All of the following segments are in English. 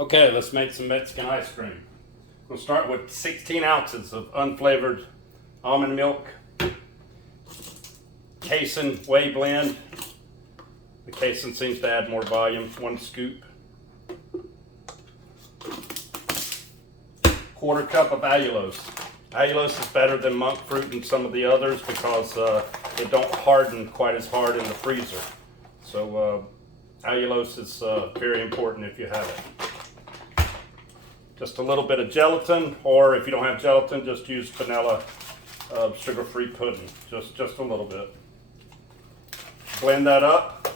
Okay, let's make some Mexican ice cream. We'll start with 16 ounces of unflavored almond milk, casein whey blend. The casein seems to add more volume. 1 scoop. Quarter cup of allulose. Allulose is better than monk fruit and some of the others because they don't harden quite as hard in the freezer. So allulose is very important if you have it. Just a little bit of gelatin, or if you don't have gelatin, just use vanilla sugar-free pudding. Just a little bit. Blend that up.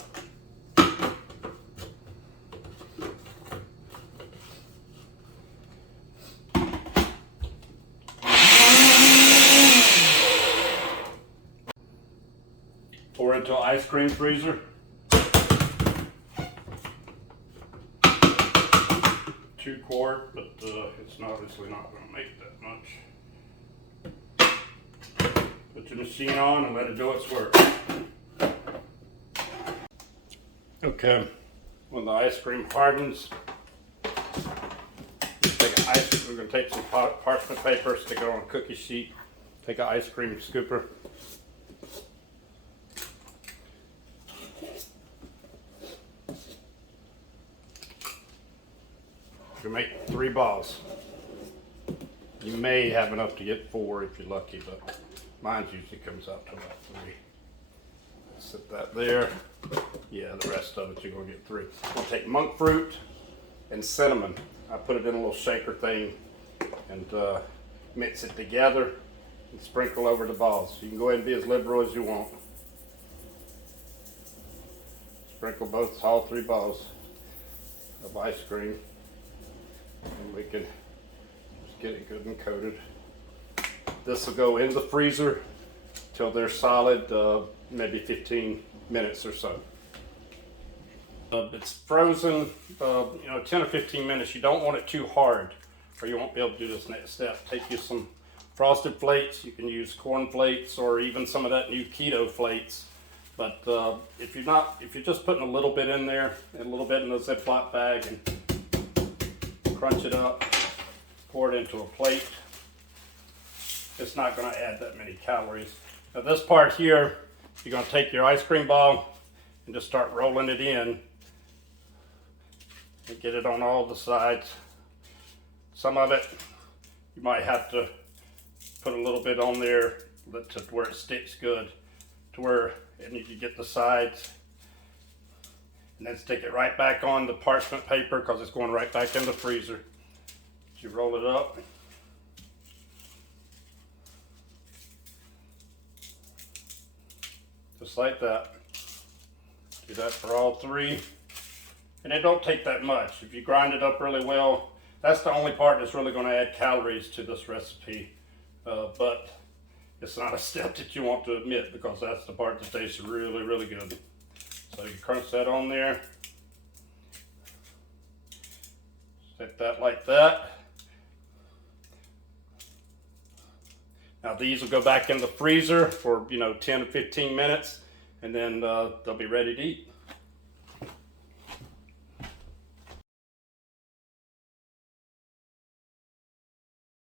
Pour into an ice cream freezer. 2 quart, but it's obviously not going to make that much. Put your machine on and let it do its work. Okay, when the ice cream hardens, we're going to take some parchment paper, stick it on a cookie sheet, take an ice cream scooper. You make 3 balls. You may have enough to get 4 if you're lucky, but mine usually comes out to about 3. Set that there. Yeah, the rest of it you're gonna get 3. I'm gonna take monk fruit and cinnamon. I put it in a little shaker thing and mix it together and sprinkle over the balls. You can go ahead and be as liberal as you want. Sprinkle all 3 balls of ice cream. And we can just get it good and coated. This will go in the freezer till they're solid, maybe 15 minutes or so. It's frozen, 10 or 15 minutes. You don't want it too hard, or you won't be able to do this next step. Take you some frosted flakes. You can use corn flakes or even some of that new keto flakes. But if you're just putting a little bit in there, and a little bit in a Ziploc bag, and crunch it up, pour it into a plate. It's not going to add that many calories. Now this part here, you're going to take your ice cream ball and just start rolling it in and get it on all the sides. Some of it you might have to put a little bit on there to where it sticks good, and you can get the sides. And then stick it right back on the parchment paper because it's going right back in the freezer. You roll it up. Just like that. Do that for all 3. And it don't take that much. If you grind it up really well, that's the only part that's really going to add calories to this recipe. But it's not a step that you want to admit because that's the part that tastes really, really good. So you crunch that on there, set that like that. Now these will go back in the freezer for 10 to 15 minutes, and then they'll be ready to eat.